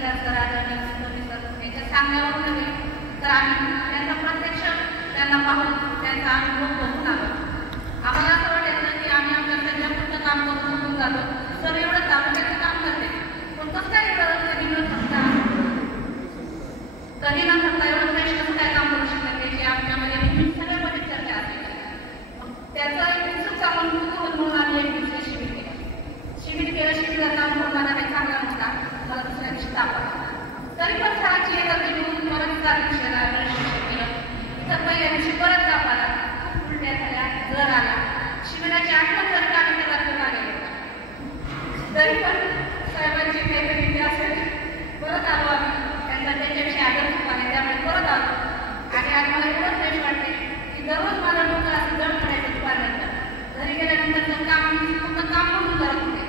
तहसीलदार sir आदरणीय sir यांच्या सांगण्यावरून नव्हे तर आम्ही त्यांचा प्रत्यक्ष त्यांना पाहून त्यांचा अनुभव बघून आलो. आम्हाला असं वाटायचं की आम्ही आमच्या सगळ्यापुरतं काम करून शकून जातो. सर एवढं तालुक्याचं काम करते पण कसं काय एवढं कधी न थकता एवढं फ्रेश कसं काय काम करू शकतात त्याची आमच्यामध्ये सगळ्यामध्ये चर्चा असायची. त्याचा एक उत्सुक चालून म्हणून आम्ही एक दिवशी शिबिर केलं. शिबिराचा अनुभव मला काही चांगला नव्हता. मला दुसऱ्या दिवशी ताप आला. तरी पण सरांची एखादी घेऊन परत विषयाला रजिस्ट्रेशन केलं. इथं पहिल्या दिवशी परत ताप आला, खूप उलट्या झाल्या, जर आला. शिबिराची आठवण जर का आम्ही त्याला घेऊन आलेलो तरी पण साहेबांची काहीतरी इथे असेल परत आलो आम्ही. त्यांच्याविषयी आदर खूप आहे त्यामुळे परत आलो. आणि आज मला एवढं फ्रेश वाटते की दररोज माझं डोकं असं जड पडायचं दुपारनंतर. घरी गेल्यानंतर काम पूर्ण काम म्हणून करत होते.